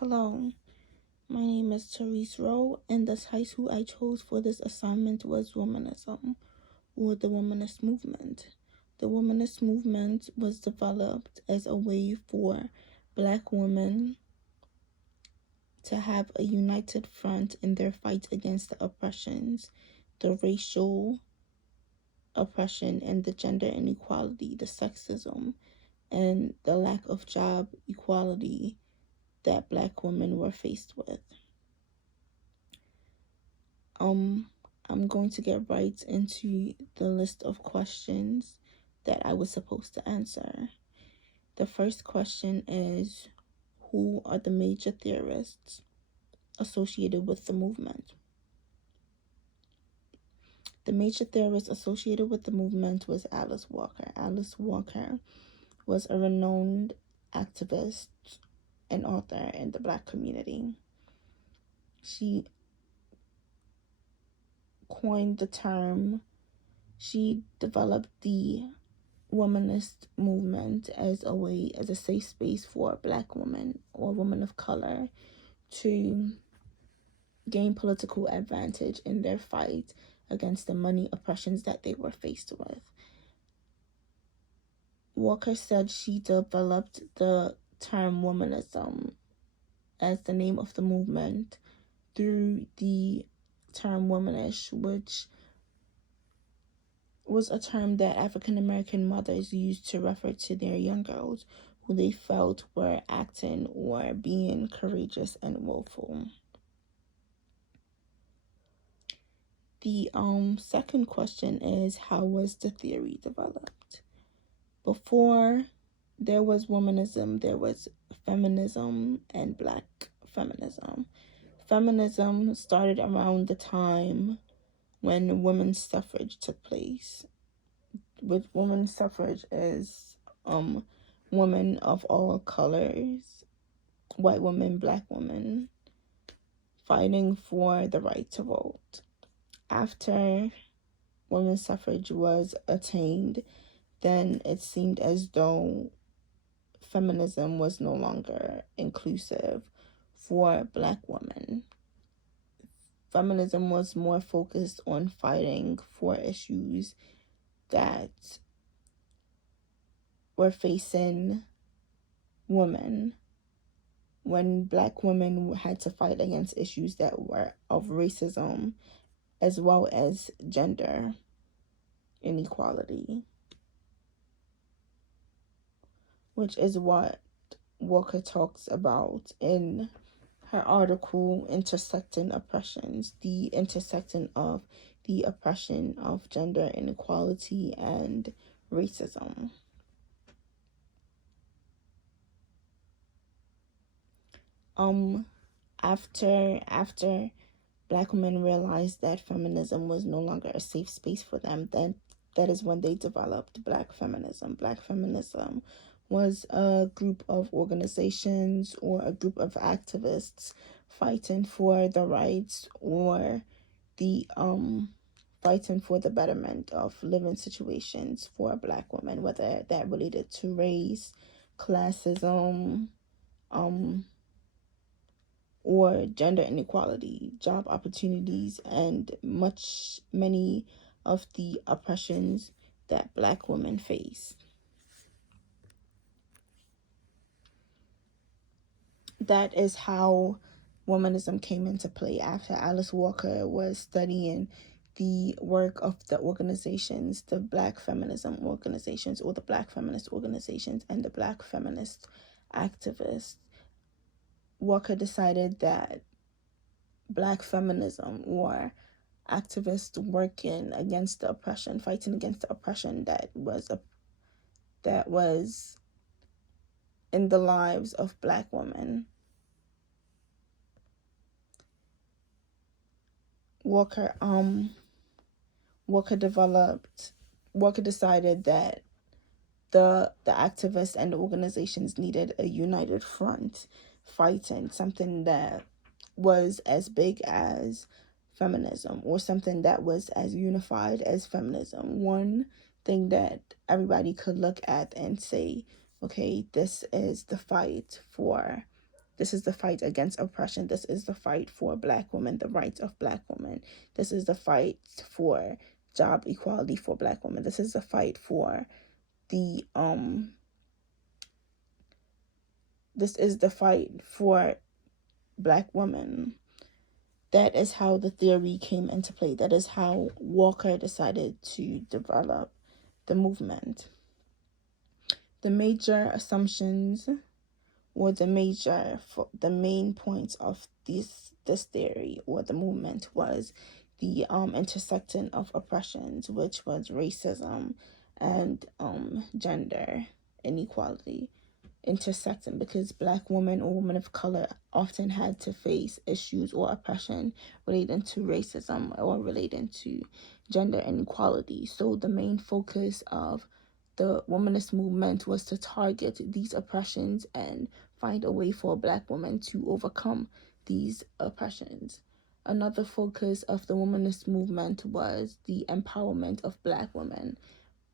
Hello, my name is Therese Rowe, and the title I chose for this assignment was Womanism, or the Womanist Movement. The Womanist Movement was developed as a way for Black women to have a united front in their fight against the oppressions, the racial oppression, and the gender inequality, the sexism, and the lack of job equality that Black women were faced with. I'm going to get right into the list of questions that I was supposed to answer. The first question is, who are the major theorists associated with the movement? The major theorist associated with the movement was Alice Walker. Alice Walker was a renowned activist and author in the Black community. She coined the term, she developed the womanist movement as a safe space for Black women or women of color to gain political advantage in their fight against the money oppressions that they were faced with. Walker said she developed the term womanism as the name of the movement through the term womanish, which was a term that African American mothers used to refer to their young girls who they felt were acting or being courageous and willful. The second question is, how was the theory developed? Before there was womanism, there was feminism and Black feminism. Feminism started around the time when women's suffrage took place. With women's suffrage is women of all colors, white women, Black women, fighting for the right to vote. After women's suffrage was attained, then it seemed as though feminism was no longer inclusive for Black women. Feminism was more focused on fighting for issues that were facing women, when Black women had to fight against issues that were of racism as well as gender inequality, which is what Walker talks about in her article, Intersecting Oppressions, the intersecting of the oppression of gender inequality and racism. After Black women realized that feminism was no longer a safe space for them, then that is when they developed Black feminism. Black feminism was a group of organizations or a group of activists fighting for the rights or the fighting for the betterment of living situations for Black women, whether that related to race, classism, or gender inequality, job opportunities, and many of the oppressions that Black women face. That is how womanism came into play after Alice Walker was studying the work of the organizations, the Black feminism organizations or the Black feminist organizations and the Black feminist activists. Walker decided that Black feminism or activists working against the oppression, fighting against the oppression that was in the lives of Black women. Walker decided that the activists and the organizations needed a united front fighting something that was as big as feminism or something that was as unified as feminism. One thing that everybody could look at and say, okay, this is the fight for This is the fight against oppression. This is the fight for Black women, the rights of Black women. This is the fight for job equality for Black women. This is the fight for the this is the fight for Black women. That is how the theory came into play. That is how Walker decided to develop the movement. The major assumptions, or the main points of this theory or the movement, was the intersecting of oppressions, which was racism and gender inequality. Intersecting because Black women or women of color often had to face issues or oppression relating to racism or relating to gender inequality. So the main focus of the womanist movement was to target these oppressions and find a way for Black women to overcome these oppressions. Another focus of the womanist movement was the empowerment of Black women.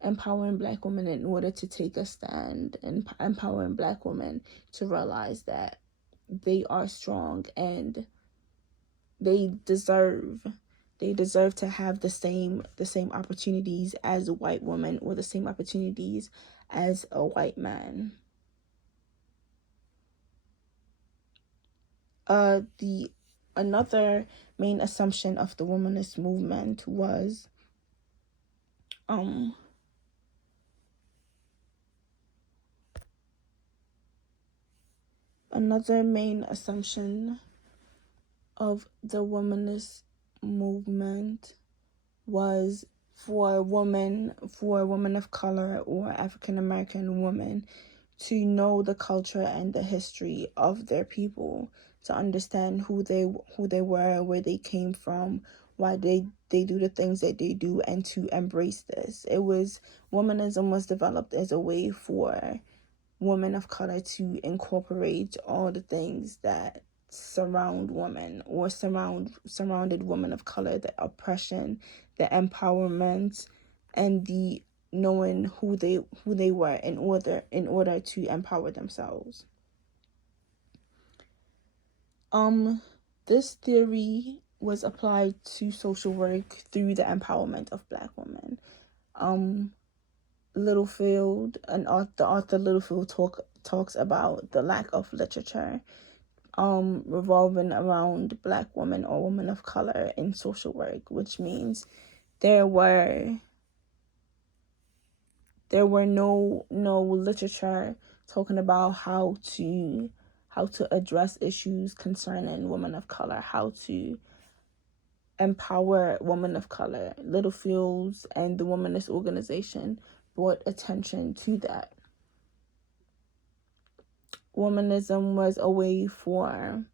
Empowering Black women in order to take a stand, and empowering Black women to realize that they are strong and they deserve to have the same opportunities as a white woman, or the same opportunities as a white man. The another main assumption of the womanist movement was another main assumption of the womanist movement was for a woman of color or African American woman to know the culture and the history of their people, to understand who they were, where they came from, why they do the things that they do, and to embrace this. Womanism was developed as a way for women of color to incorporate all the things that surround women, or surrounded women of color: the oppression, the empowerment, and the knowing who they were in order to empower themselves. This theory was applied to social work through the empowerment of Black women. Littlefield, the author Littlefield talks about the lack of literature revolving around Black women or women of color in social work, which means there were no literature talking about how to address issues concerning women of color, how to empower women of color. Littlefield's and the womanist organization brought attention to that. Womanism was a way for